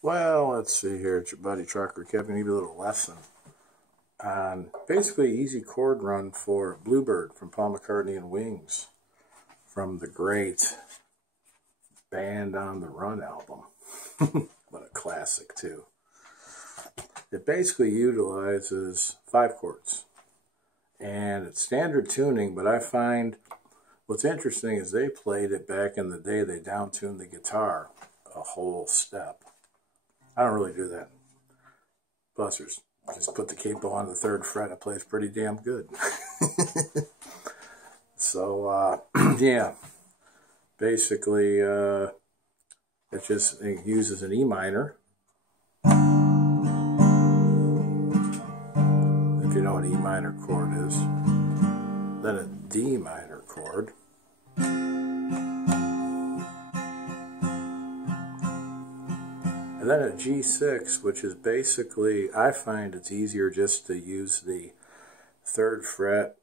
Well, let's see here. It's your buddy Trucker Kevin. Give you a little lesson on basically easy chord run for Bluebird from Paul McCartney and Wings from the great Band on the Run album. What a classic, too. It basically utilizes 5 chords. And it's standard tuning, but I find what's interesting is they played it back in the day. They down-tuned the guitar a whole step. I don't really do that. Plus, just put the capo on the 3rd fret. It plays pretty damn good. So, yeah. Basically, it uses an E minor. If you know what an E minor chord is. Then a D minor chord. And then a G6, which is basically, I find it's easier just to use the 3rd fret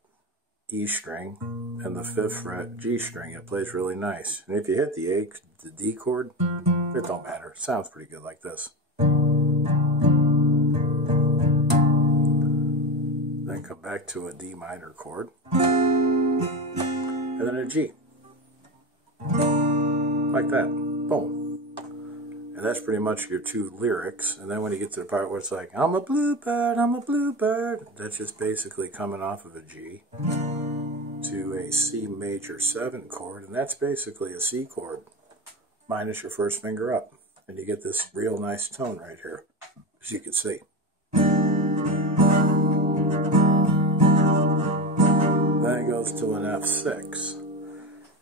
E string and the 5th fret G string. It plays really nice. And if you hit the D chord, it don't matter. It sounds pretty good like this. Then come back to a D minor chord. And then a G. Like that. Boom. And that's pretty much your 2 lyrics. And then when you get to the part where it's like, I'm a bluebird, I'm a bluebird, that's just basically coming off of a G to a C major 7 chord. And that's basically a C chord minus your 1st finger up. And you get this real nice tone right here, as you can see. Then it goes to an F6.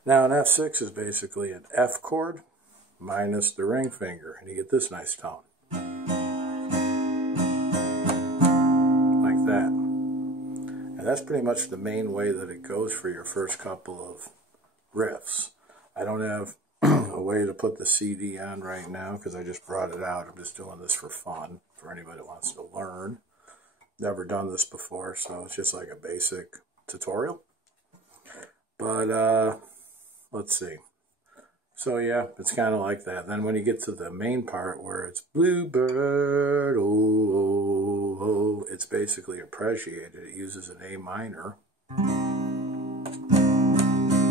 Now an F6 is basically an F chord minus the ring finger, and you get this nice tone. Like that. And that's pretty much the main way that it goes for your first couple of riffs. I don't have a way to put the CD on right now because I just brought it out. I'm just doing this for fun, for anybody that wants to learn. Never done this before, so it's just like a basic tutorial. But, let's see. So yeah, it's kind of like that. Then when you get to the main part where it's Bluebird, oh, oh, oh, it's basically appreciated. It uses an A minor,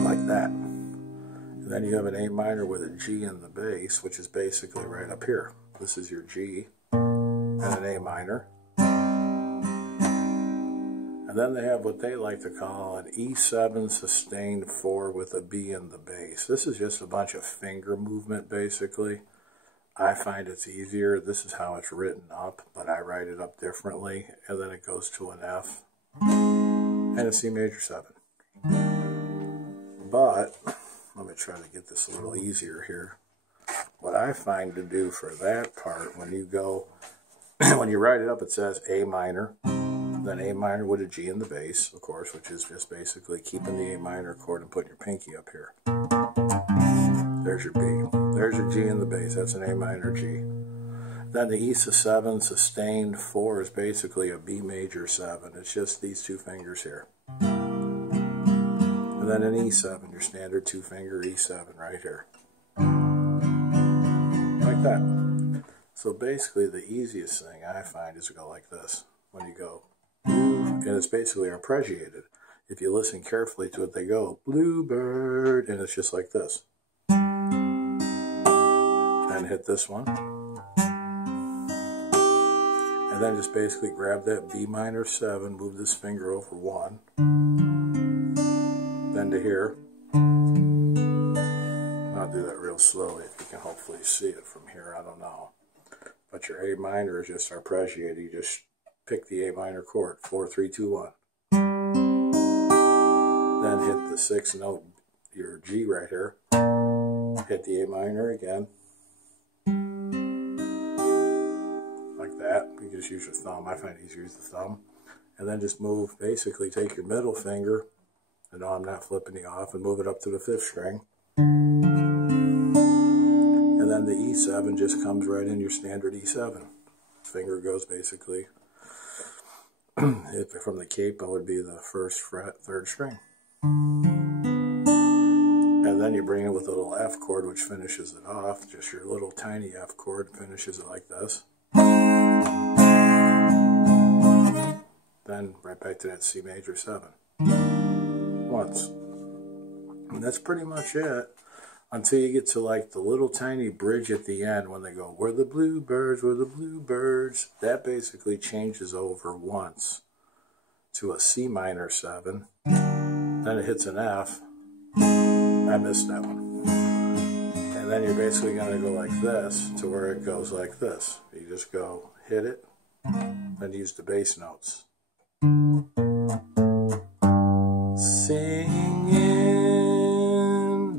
like that. And then you have an A minor with a G in the bass, which is basically right up here. This is your G and an A minor. And then they have what they like to call an E7 sustained 4 with a B in the bass. This is just a bunch of finger movement, basically. I find it's easier. This is how it's written up, but I write it up differently. And then it goes to an F and a C major 7. But, let me try to get this a little easier here. What I find to do for that part, when you go, when you write it up, it says A minor. Then A minor with a G in the bass, of course, which is just basically keeping the A minor chord and putting your pinky up here. There's your B. There's your G in the bass. That's an A minor G. Then the E7 sustained 4 is basically a B major 7. It's just these 2 fingers here. And then an E7, your standard 2-finger E7 right here. Like that. So basically the easiest thing I find is to go like this. When you go, and it's basically arpeggiated. If you listen carefully to it, they go, Bluebird, and it's just like this. Then hit this one. And then just basically grab that B minor 7, move this finger over 1. Then to here. I'll do that real slowly if you can hopefully see it from here, I don't know. But your A minor is just arpeggiated. You just pick the A minor chord, 4, 3, 2, 1. Then hit the 6th note, your G right here. Hit the A minor again. Like that. You just use your thumb. I find it easier to use the thumb. And then just move, basically take your middle finger, and no, I'm not flipping you off, and move it up to the 5th string. And then the E7 just comes right in your standard E7. Finger goes basically, from the capo would be the 1st fret, 3rd string. And then you bring it with a little F chord, which finishes it off. Just your little tiny F chord finishes it like this. Then right back to that C major 7. Once. And that's pretty much it. Until you get to like the little tiny bridge at the end when they go, "We're the Bluebirds, we're the Bluebirds." That basically changes over once to a C minor 7. Then it hits an F. I missed that one. And then you're basically going to go like this to where it goes like this. You just go hit it, then use the bass notes. Singing,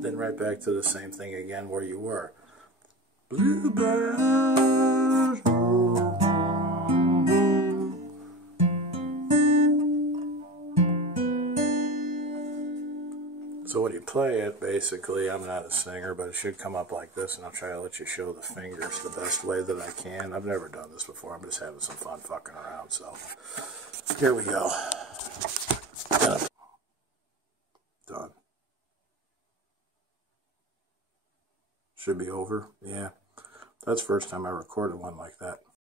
then right back to the same thing again where you were. Bluebird. So when you play it, basically, I'm not a singer, but it should come up like this, and I'll try to let you show the fingers the best way that I can. I've never done this before. I'm just having some fun fucking around, so here we go. Done. Should be over. Yeah. That's the first time I recorded one like that.